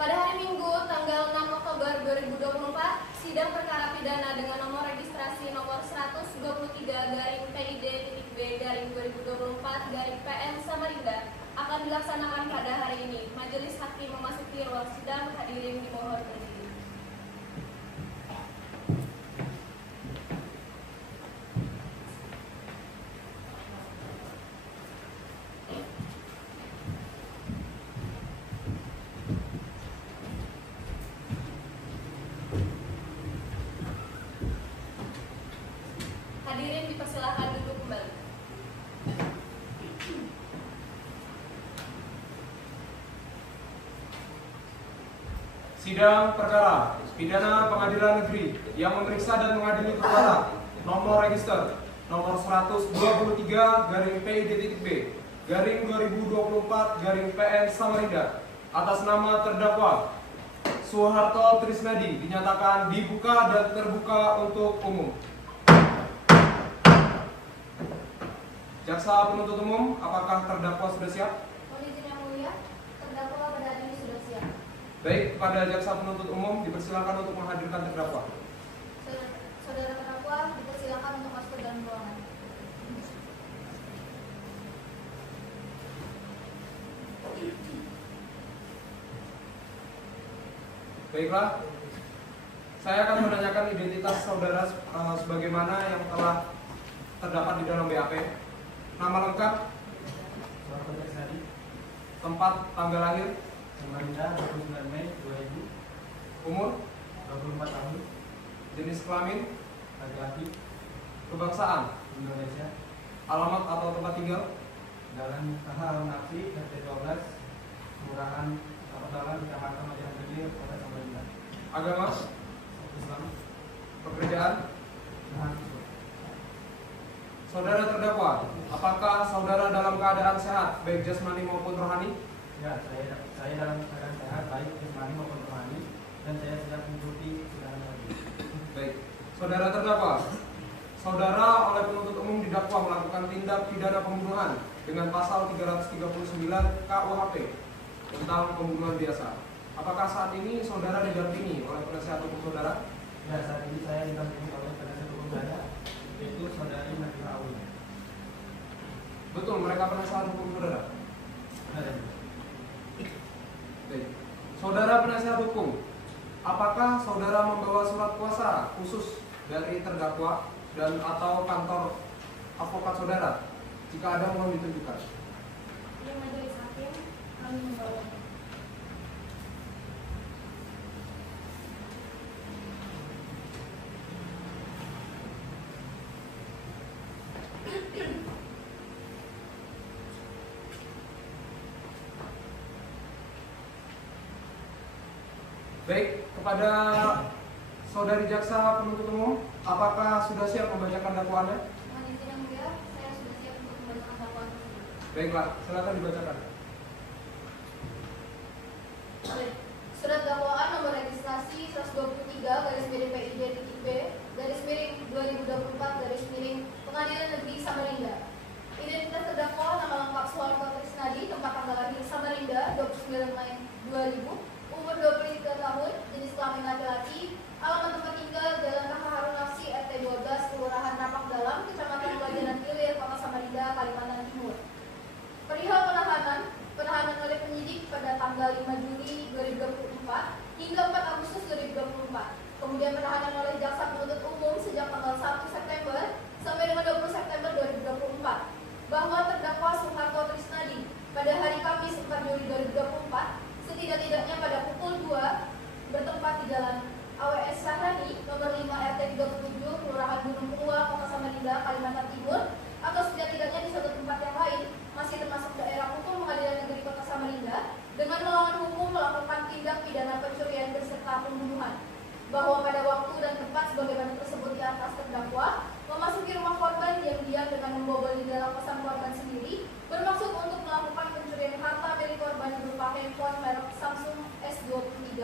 Pada hari Minggu, tanggal 6 Oktober 2024, sidang perkara pidana dengan nomor registrasi nomor 123-PID.B-2024-PN Samarinda akan dilaksanakan pada hari ini. Majelis Hakim memasuki ruang sidang, hadirin dimohon berdiri. Hadirin dipersilakan duduk kembali. Sidang perkara pidana pengadilan negeri yang memeriksa dan mengadili perkara nomor register nomor 123-PID.B-2024-PN Samarinda atas nama terdakwa Soeharto Trisnadi dinyatakan dibuka dan terbuka untuk umum. Jaksa penuntut umum, apakah terdakwa sudah siap? Mohon izin yang mulia, terdakwa pada hari ini sudah siap. Baik, kepada jaksa penuntut umum dipersilakan untuk menghadirkan terdakwa. Saudara terdakwa dipersilakan untuk masuk ke dalam ruangan. Baiklah, saya akan menanyakan identitas saudara sebagaimana yang telah terdapat di dalam BAP. Nama lengkap, Soeharto Trisnadi, tempat tanggal lahir, Samarinda, 29 Mei 2000, umur, 24 tahun, jenis kelamin, laki-laki, kebangsaan, Indonesia, alamat atau tempat tinggal, Jalan KH Harun-Nafsi, RT 12, Kelurahan Dalam, Kecamatan Majalah Gede, Kota Samarinda. agama, Islam, pekerjaan. mahasiswa. Saudara terdakwa, apakah saudara dalam keadaan sehat baik jasmani maupun rohani? Ya, saya dalam keadaan sehat, baik jasmani maupun rohani, dan saya siap mengikuti sidang tadi. Baik, saudara terdakwa, saudara oleh penuntut umum didakwa melakukan tindak pidana pembunuhan dengan pasal 339 KUHP tentang pembunuhan biasa. Apakah saat ini saudara didampingi oleh penasihat hukum saudara? Ya, saat ini saya didampingi oleh penasihat hukum saya, yaitu saudari Nadira Awi. Betul, mereka penasihat hukum saudara? Ada. Baik. Saudara penasihat hukum, apakah saudara membawa surat kuasa khusus dari terdakwa dan atau kantor advokat saudara? Jika ada, mohon ditunjukkan. Ini majelis hakim, kami membawa. Baik, kepada saudari jaksa penuntut umum, apakah sudah siap membacakan dakwaannya? Mohon izin yang mulia, saya sudah siap untuk membacakan dakwaan tersebut. Baiklah, silakan dibacakan. Surat dakwaan nomor registrasi 123-PID.B-2024 Pengadilan Negeri Samarinda. Identitas terdakwa nama lengkap Soeharto Trisnadi, tempat tanggal lahir Samarinda 29 Mei 2000, umur 23 tahun, jenis kelamin laki-laki, alamat tempat tinggal Jalan KH Harun-Nafsi, RT 12, Kelurahan Rapak Dalam, Kecamatan Majalah Gede, Kota Samarinda, Kalimantan Timur. Perihal penahanan oleh penyidik pada tanggal 5 Juli 2024 hingga 4 Agustus 2024. Kemudian penahanan oleh jaksa penuntut umum sejak tanggal 1 September sampai dengan 20 September 2024. Bahwa terdakwa Soeharto Trisnadi pada hari Kamis 4 Juli 2024 setidak-tidaknya pada pukul 2 bertempat di Jalan AWS Sahrani nomor 5 RT 37 Kelurahan Gunung Pua, Kota Samarinda, Kalimantan Timur, atau setidak-tidaknya di satu tempat yang lain masih termasuk daerah hukum Pengadilan Negeri Kota Samarinda dengan melawan hukum melakukan tindak pidana pencurian beserta pembunuhan. Bahwa pada waktu dan tempat sebagaimana tersebut di atas terdakwa memasuki rumah korban diam-diam dengan membobol di dalam kosan korban sendiri bermaksud untuk melakukan pencurian harta milik korban berupa handphone merek Samsung S23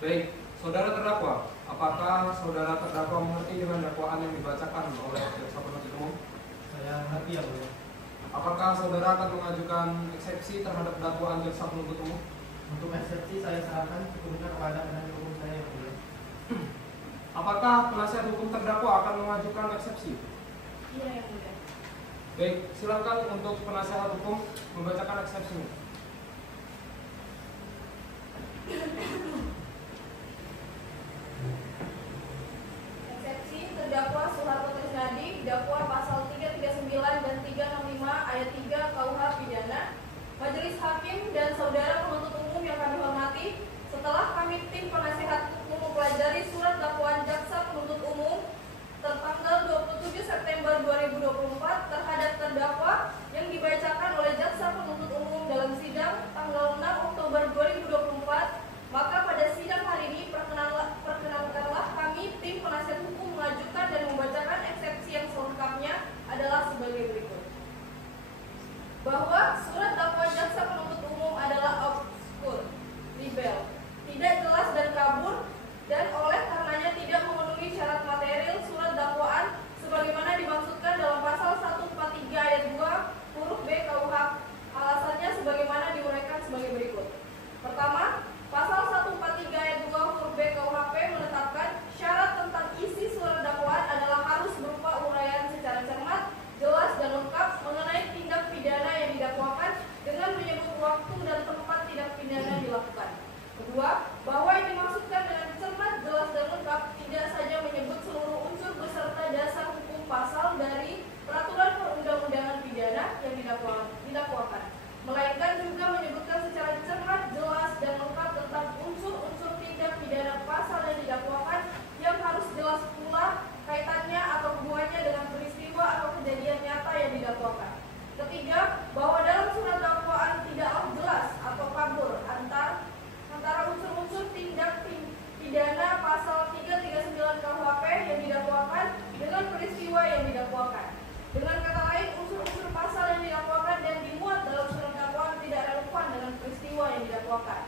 Baik, saudara terdakwa, apakah saudara terdakwa mengerti dengan dakwaan yang dibacakan oleh jaksa penuntut umum? Saya mengerti ya mulia. Apakah saudara akan mengajukan eksepsi terhadap dakwaan jaksa penuntut umum? Untuk eksepsi saya sarankan sepenuhnya kepada penasihat hukum saya yang mulia. Apakah penasihat hukum terdakwa akan mengajukan eksepsi? Iya yang mulia. Baik, silakan untuk penasihat hukum membacakan eksepsinya. Eksepsi terdakwa Soeharto Trisnadi, dakwa pasal 339 dan 365 ayat 3 KUH pidana. Majelis hakim dan saudara penuntut umum yang kami hormati, setelah kami tim penasihat hukum mempelajari surat dakwaan jaksa penuntut umum tertanggal 27 September 2024 terhadap terdakwa yang dibacakan oleh jaksa penuntut umum dalam sidang tanggal 6 Oktober 2024, maka pada sidang hari ini perkenankanlah kami tim penasihat hukum mengajukan dan membacakan eksepsi yang selengkapnya adalah sebagai berikut. Bahwa surat dakwaan jaksa penuntut umum adalah obskur, libel, tidak jelas dan kabur, dan oleh karenanya tidak memenuhi syarat material surat dakwaan sebagaimana dimaksudkan dalam pasal 143 ayat 2 huruf B KUH. Alasannya sebagaimana diuraikan sebagai berikut. Pertama, pasal 143 ayat 2 huruf B KUHP menetapkan syarat tentang isi surat dakwaan adalah harus berupa uraian secara cermat, jelas dan lengkap mengenai tindak pidana yang didakwakan dengan menyebut waktu dan tempat tindak pidana dilakukan. Kedua, bahwa yang dimaksudkan dengan cermat, jelas dan lengkap tidak saja menyebut seluruh unsur beserta dasar hukum pasal dari peraturan perundang-undangan pidana yang didakwakan, melainkan juga menyebutkan secara cermat, jelas dan lengkap tentang unsur-unsur tindak pidana pasal yang didakwakan yang harus jelas pula kaitannya atau hubungannya dengan peristiwa atau kejadian nyata yang didakwakan. Ketiga, bahwa dalam surat dakwaan tidaklah jelas atau kabur antara unsur-unsur tindak pidana pasal 339 KUHP yang didakwakan dengan peristiwa yang didakwakan. Dengan kata lain, unsur-unsur pasal yang didakwakan dan dimuat dalam surat dakwaan tidak relevan dengan peristiwa yang didakwakan.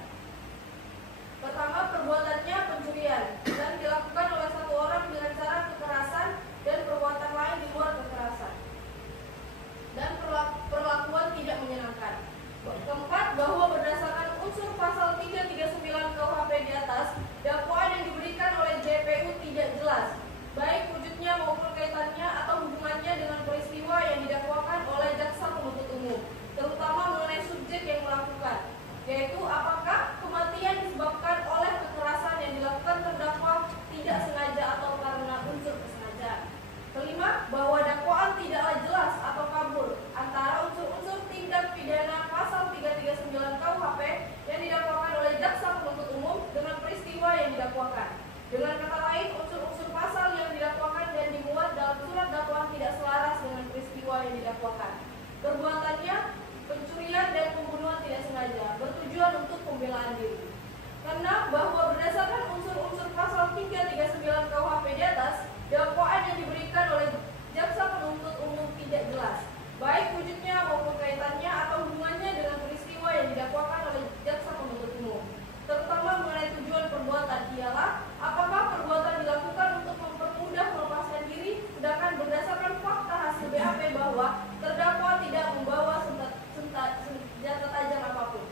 Pertama, perbuatannya pencurian dan dilakukan oleh satu orang dengan cara kekerasan dan perbuatan lain di luar kekerasan dan perlakuan tidak menyenangkan. Keempat, bahwa berdasarkan unsur pasal 339 KUHP di atas, dakwaan yang diberikan oleh JPU tidak jelas, baik wujudnya maupun kaitannya atau hubungannya dengan peristiwa yang didakwakan oleh jaksa penuntut umum, terutama mengenai subjek yang melakukan, yaitu apakah kematian disebabkan oleh kekerasan yang dilakukan terdakwa tidak sengaja atau karena unsur kesengajaan. Kelima, bahwa dakwaan tidaklah jelas atau kabur antara unsur-unsur tindak pidana pasal 339 KUHP yang didakwakan oleh jaksa penuntut umum dengan peristiwa yang didakwakan. Dengan kata lain, unsur-unsur pasal yang didakwakan dan dimuat dalam surat dakwaan tidak selaras dengan peristiwa yang didakwakan. Perbuatannya pencurian dan pembunuhan tidak sengaja, bertujuan untuk pembelaan diri. Karena bahwa berdasarkan unsur-unsur pasal 339 KUHP di atas, dakwaan yang diberikan oleh jaksa penuntut umum tidak jelas, baik wujudnya maupun kaitannya atau hubungannya dengan peristiwa yang didakwakan oleh jaksa penuntut umum, terutama mengenai tujuan perbuatan ialah apakah perbuatan dilakukan untuk mempermudah melepaskan diri, sedangkan berdasarkan fakta hasil BAP bahwa terdakwa tidak membawa senjata tajam apapun.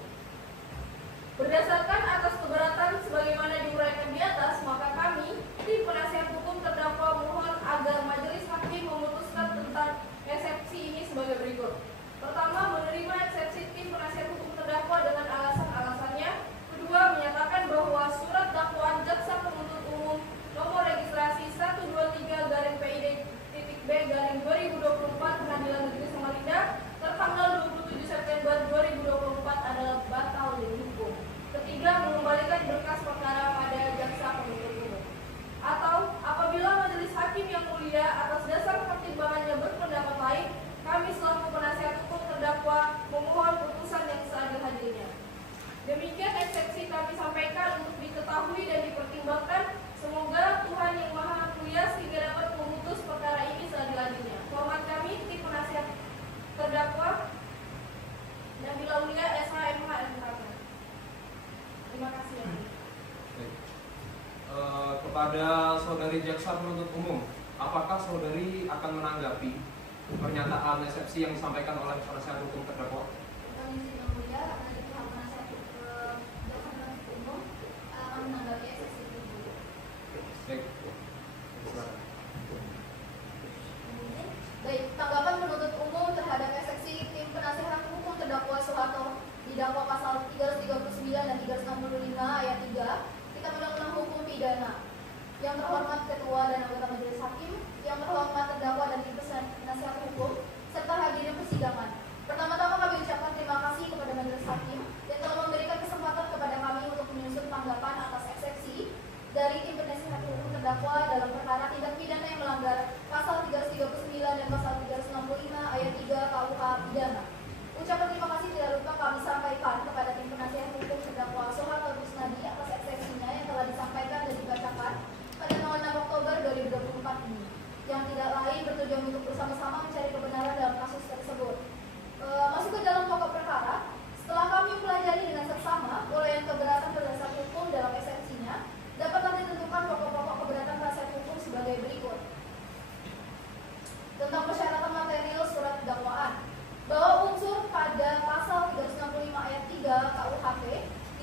Berdasarkan atas keberatan sebagaimana diuraikan di atas, maka kami, tim penasihat hukum terdakwa mohon agar majelis hakim memutuskan tentang eksepsi ini sebagai berikut. Pertama, menerima eksepsi tim penasihat hukum terdakwa dengan alasan-alasannya. Kedua, menyatakan bahwa surat dakwaan jaksa penuntut umum nomor registrasi 123-PID.B/2024 Pengadilan Negeri Samarinda tertanggal 27 September 2024 adalah batal demi hukum. Ketiga, mengembalikan berkas perkara pada jaksa penuntut umum. Atau apabila majelis hakim yang mulia atas dasar pertimbangannya berpendapat lain, kami selaku penasihat hukum terdakwa memohon putusan yang seadil-adilnya. Demikian eksepsi kami sampaikan untuk diketahui dan dipertimbangkan. Semoga Tuhan yang Maha Mulia sehingga dapat memutus perkara ini seadil-adilnya. Hormat kami, tim penasihat terdakwa dan bila mulia SH MH. Terima kasih. Baik. kepada saudari jaksa penuntut umum, apakah saudari akan menanggapi pernyataan eksepsi yang disampaikan oleh penasihat hukum terdakwa? Dengan izin yang mulia, dari pihak penasihat jaksa penuntut umum akan menanggapi eksepsi itu. Baik. Silakan. Baik, tanggapan penuntut umum terhadap eksepsi tim penasihat hukum terdakwa Soeharto didakwa pasal 339 dan 365 ayat 3 Kitab Undang-Undang Hukum Pidana. Yang terhormat Ketua dan anggota Majelis Hakim, yang terhormat terdakwa dan tim penasihat hukum, serta hadirin persidangan. Pertama-tama kami ucapkan terima kasih kepada Majelis Hakim yang telah memberikan kesempatan kepada kami untuk menyusun tanggapan atas eksepsi dari tim penasihat hukum terdakwa dalam perkara tindak pidana yang melanggar pasal 339 dan pasal 365 ayat 3 KUH Pidana. Ucapan terima kasih tidak lupa kami sampaikan kepada tim penasihat hukum terdakwa Soeharto Rusnadi atas eksepsinya yang telah disampaikan dan dibacakan pada tanggal 6 Oktober 2024 ini, yang tidak lain bertujuan untuk bersama-sama mencari kebenaran dalam kasus tersebut. Masuk ke dalam pokok perkara, setelah kami pelajari dengan seksama uraian keberatan berdasar hukum dalam eksepsinya, dapatlah ditentukan pokok-pokok keberatan penasihat hukum sebagai berikut. Tentang persyaratan material surat dakwaan, bahwa unsur pada pasal 365 ayat 3 KUHP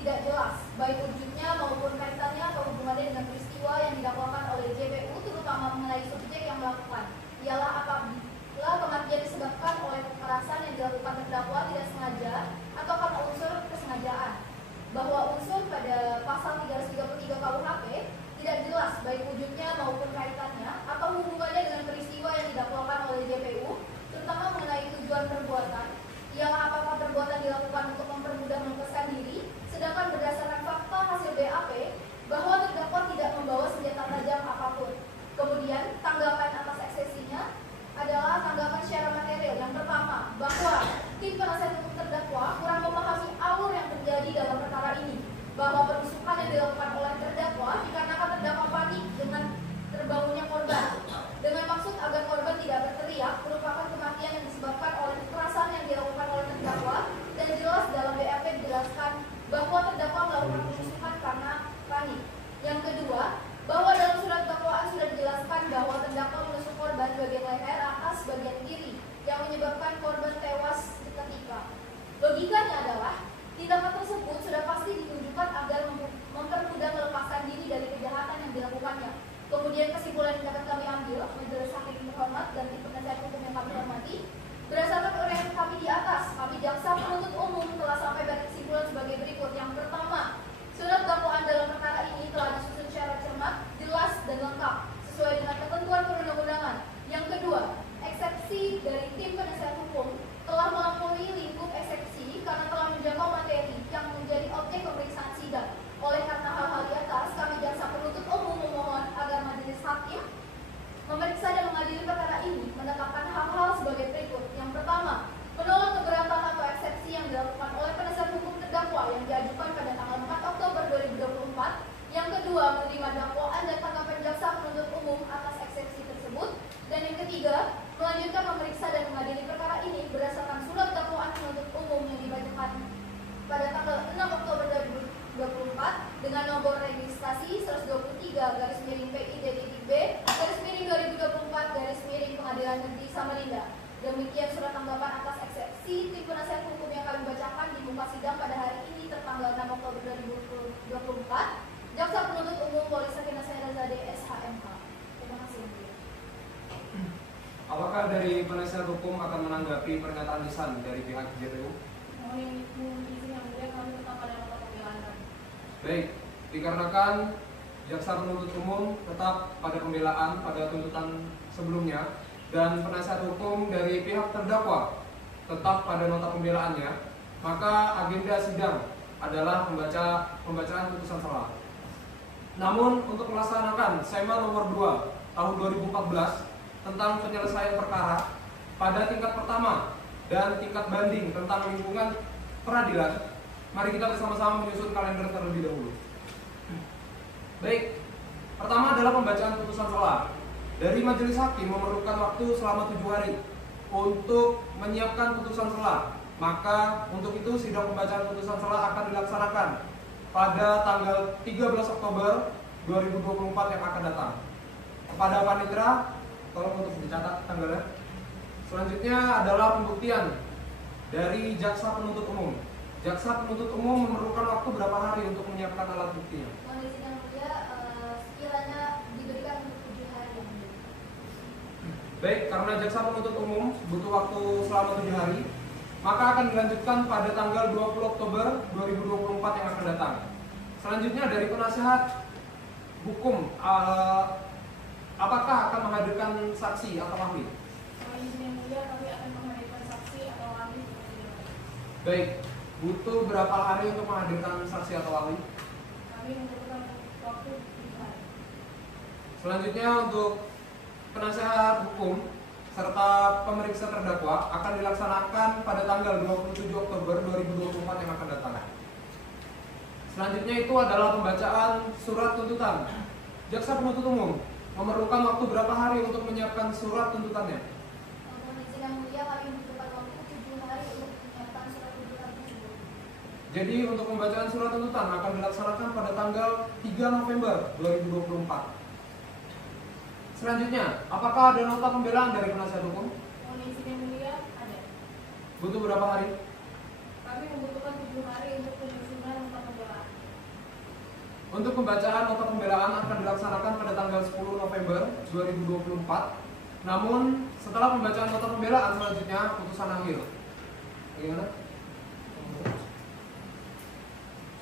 tidak jelas, baik wujudnya maupun kaitannya atau hubungannya dengan peristiwa yang didakwakan oleh JPU, terutama mengenai subjek yang melakukan, ialah apabila kematian disebabkan oleh kekerasan yang dilakukan terdakwa tidak sengaja atau karena unsur kesengajaan. Bahwa unsur pada pasal 333 KUHP tidak jelas, baik wujudnya maupun kaitannya atau hubungannya dengan peristiwa yang didakwakan oleh JPU, terutama mengenai tujuan perbuatan, ialah apakah perbuatan dilakukan untuk mempermudah melepaskan diri, sedangkan berdasarkan fakta hasil BAP bahwa terdakwa tidak membawa senjata tajam apapun. Kemudian tanggapan atas eksepsinya adalah tanggapan secara material. Yang pertama, bahwa tim penasihat hukum terdakwa kurang memahami alur yang terjadi dalam perkara ini, bahwa penusukan yang dilakukan oleh terdakwa dikarenakan terdakwa panik dengan terbangunnya korban, dengan maksud agar korban tidak berteriak, merupakan kematian yang disebabkan oleh kekerasan yang dilakukan oleh terdakwa, dan jelas dalam BAP dijelaskan bahwa terdakwa melakukan penusukan karena panik. Yang kedua, bahwa dalam surat dakwaan sudah dijelaskan bahwa terdakwa menusuk korban bagian leher atas bagian kiri yang menyebabkan korban tewas seketika. Logikanya adalah tindakan tersebut sudah pasti ditunjukkan agar mempermudah melepaskan diri dari kejahatan yang dilakukannya. Kemudian kesimpulan yang dapat kami ambil, Majelis Hakim terhormat dan tim penasihat hukum yang kami hormati, berdasarkan uraian kami di atas, kami jaksa penuntut umum telah sampai pada kesimpulan sebagai berikut. Yang pertama, surat dakwaan dalam perkara ini telah disusun secara cermat, jelas dan lengkap sesuai dengan ketentuan perundang-undangan. Yang kedua, eksepsi dari tim penasihat hukum telah melampaui lingkup eksepsi karena telah menjangkau materi yang menjadi objek pemeriksaan sidang. Oleh karena hal-hal di atas, kami jaksa penuntut umum memohon agar Majelis Hakim memeriksa dan mengadili perkara ini, menetapkan hal-hal sebagai berikut. Yang pertama, menolak keberatan atau eksepsi yang dilakukan oleh penasihat hukum terdakwa yang diajukan pada tanggal 4 Oktober 2024. Yang kedua, menerima dakwaan dan tanggapan jaksa penuntut umum atas eksepsi tersebut. Dan yang ketiga, melanjutkan memeriksa dan mengadili perkara ini berdasarkan surat dakwaan penuntut umum yang dibacakan pada tanggal 6 Oktober 2024 dengan nomor registrasi 123/PID-B/2024 Pengadilan Negeri Samarinda. Demikian surat tanggapan atas eksepsi tim penasihat hukum yang kami bacakan di muka sidang pada hari ini tertanggal 6 Oktober 2024. Jaksa penuntut umum Polisi Sakinah Razade SHMH. Terima kasih. Apakah dari penasihat hukum akan menanggapi pernyataan lisan dari pihak JPU? Mohon izin yang mulia, kami tetap pada nota pembelaan kami. Baik, dikarenakan jaksa penuntut umum tetap pada pembelaan pada tuntutan sebelumnya dan penasihat hukum dari pihak terdakwa tetap pada nota pembelaannya, maka agenda sidang adalah pembacaan putusan selah. Namun untuk melaksanakan SEMA nomor 2 tahun 2014 tentang penyelesaian perkara pada tingkat pertama dan tingkat banding tentang lingkungan peradilan, mari kita bersama-sama menyusun kalender terlebih dahulu. Baik, pertama adalah pembacaan putusan selah. Dari Majelis Hakim memerlukan waktu selama 7 hari untuk menyiapkan putusan selah. Maka untuk itu sidang pembacaan putusan selah akan dilaksanakan pada tanggal 13 Oktober 2024 yang akan datang. Kepada panitera, tolong untuk dicatat tanggalnya. Selanjutnya adalah pembuktian dari jaksa penuntut umum. Jaksa penuntut umum memerlukan waktu berapa hari untuk menyiapkan alat buktinya? Mohon izin yang mulia, sekiranya diberikan 7 hari yang mulia. Baik, karena jaksa penuntut umum butuh waktu selama 7 hari, maka akan dilanjutkan pada tanggal 20 Oktober 2024 yang akan datang. Selanjutnya dari penasehat hukum, apakah akan menghadirkan saksi atau ahli? Mohon izin yang mulia, kami akan menghadirkan saksi atau ahli. Baik, butuh berapa hari untuk menghadirkan saksi atau ahli? Kami membutuhkan waktu 7 hari. Selanjutnya untuk penasehat hukum serta pemeriksa terdakwa akan dilaksanakan pada tanggal 27 Oktober 2024 yang akan datang. Selanjutnya itu adalah pembacaan surat tuntutan. Jaksa penuntut umum memerlukan waktu berapa hari untuk menyiapkan surat tuntutannya? Mohon izin yang mulia, kami membutuhkan waktu 7 hari untuk menyiapkan surat tuntutan tersebut. Jadi untuk pembacaan surat tuntutan akan dilaksanakan pada tanggal 3 November 2024. Selanjutnya, apakah ada nota pembelaan dari penasihat hukum? Mohon izin yang mulia, ada. Butuh berapa hari? Kami membutuhkan 7 hari untuk penyusunan nota pembelaan. Untuk pembacaan nota pembelaan akan dilaksanakan pada tanggal 10 November 2024. Namun setelah pembacaan nota pembelaan selanjutnya putusan akhir. Bagaimana?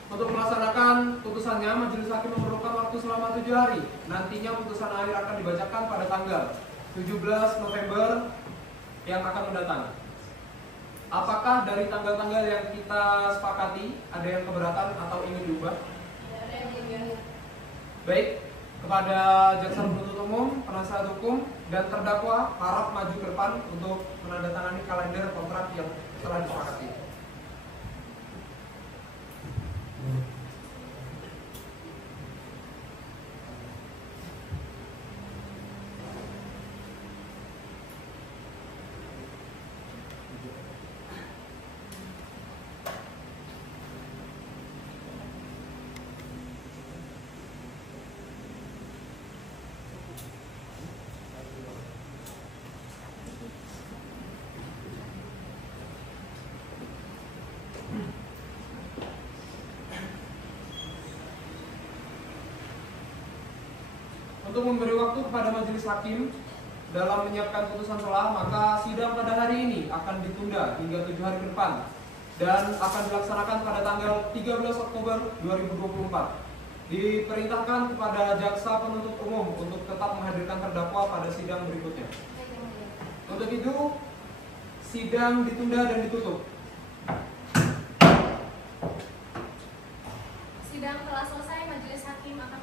Untuk melaksanakan putusannya, majelis hakim memerlukan waktu selama 7 hari. Nantinya putusan akhir akan dibacakan pada tanggal 17 November yang akan mendatang. Apakah dari tanggal-tanggal yang kita sepakati ada yang keberatan atau ingin diubah? Tidak ada yang mulia. Baik, kepada jaksa penuntut umum, penasihat hukum, dan terdakwa harap maju ke depan untuk menandatangani kalender kontrak yang telah disepakati. Untuk memberi waktu kepada majelis hakim dalam menyiapkan putusan selah, maka sidang pada hari ini akan ditunda hingga 7 hari ke depan dan akan dilaksanakan pada tanggal 13 Oktober 2024. Diperintahkan kepada jaksa penuntut umum untuk tetap menghadirkan terdakwa pada sidang berikutnya. Baik yang mulia. Untuk itu, sidang ditunda dan ditutup. Sidang telah selesai, majelis hakim akan